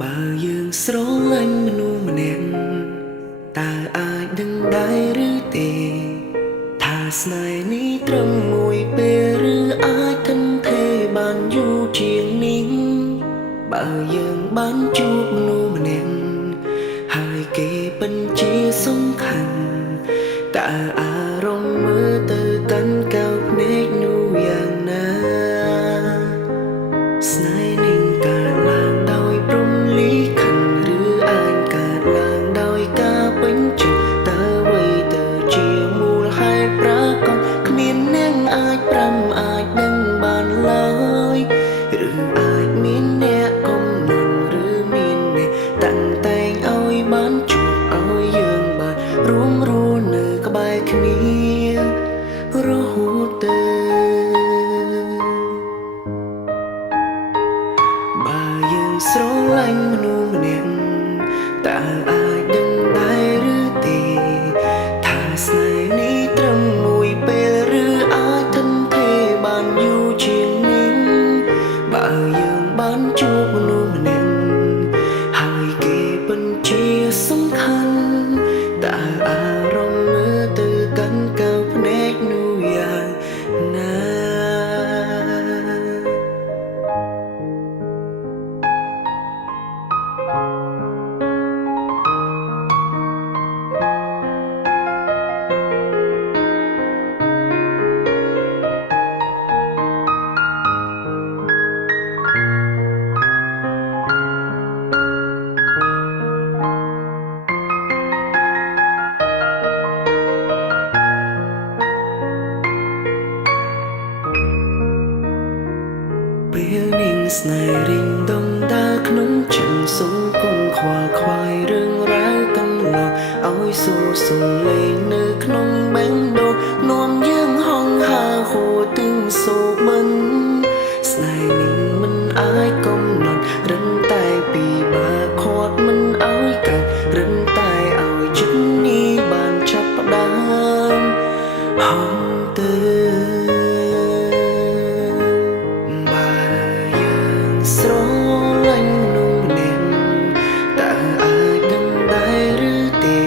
បើយើងស្រឡាញ់មនុស្សម្នាក់តើអាចដឹងដែរឬទេថាស្នេហ៍នេះត្រឹមមួយពេលឬអាចថិនថេរបានយូរជាងនេះបើយើងបានជួបមនុស្សម្នាក់ហើយគេពិតជាសំខាន់តើអារម្មណ៍មើលទៅកាន់កៅភ្នែកនោះយ៉ាងណាស្នេហ៍នឹងកើតឡើងដោយព្រំលីខិនឬអាចកើតឡើងដោយការពេញចិត្តតើអ្វីទៅជាមូលហេតុប្រាកដគ្មានអ្នកអាចប្រាំអាចដឹងបានឡើយឬអាចមានអ្នកកំណត់ឬមានអ្នកតាំងតែងឲ្យបានជួបឲ្យយើងបានរួមរស់នៅក្បែរគ្នារហូតទៅបើយើងស្រឡាញ់មនុស្សម្នាក់តើអាចដឹងដែរឬទេថាស្នេហ៍នេះត្រឹមមួយពេលឬអាចថិនថេរបានយូរជាងនេះបើយើងបានជួបមនុស្សម្នាក់ហើយគេពិតជាសំខាន់តើអារម្មណ៍មើលទៅកាន់កៅភ្នែកនោះយ៉ាងណាពេលនាងស្នេហ៍រីងដុំដើរក្នុងចិត្តសុំគុំខ្វល់ខ្វាយរឿងរ៉ាវកន្លងឲ្យសួរសំលេងនៅក្នុងបេះដូងនាំយើងហង្ហាហួរទាំងសូបិនស្នេហ៍នេះមិនអាចកំណត់រឹងតែពីបាខាត់មិនឲ្យកើតរឹងតែឲ្យចិត្តនេះបានចាប់ផ្ដើមហំទៅស្រឡាញ់មនុស្សម្នាក់តើអាចដឹងដែរឬទេ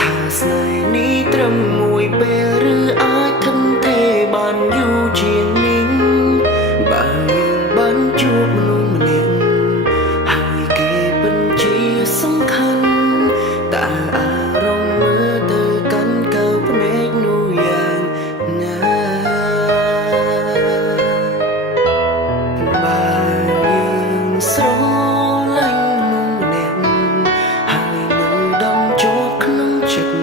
ថាស្នេហ៍នេះត្រឹមមួយពេលឬអាចថិនថេរបានយូរជាងនេះបើយើងបានជួបមនុស្សម្នាក់ហើយគេពិតជាសំខាន់តើអារម្មណ៍មើលទៅកាន់កៅភ្នែកនោះយ៉ាងណាស្រឡាញ់មនុស្សម្នាក់ហើយនៅដំជាប់ក្នុងចិត្ត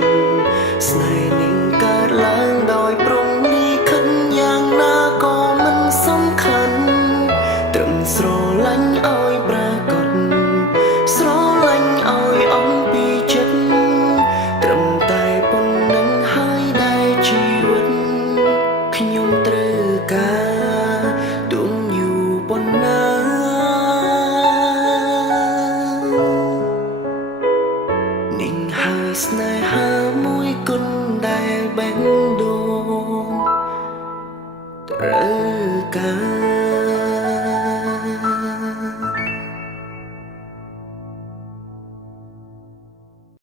ស្នេហ៍នឹងកើតឡើងដោយព្រំលីខិនយ៉ាងណាក៏មិនសំខាន់ត្រឹមស្រឡាញ់ឲ្យប្រាកដស្រឡាញ់ឲ្យអំពីចិត្តត្រឹមតែប៉ុណ្្នឹងហើយដែលជីវិតខ្ញុំត្រូវការទុំយូរប៉ុណ្ណានិងហើយស្នេហាមួយគុណដែលបេះដូងត្រូវការ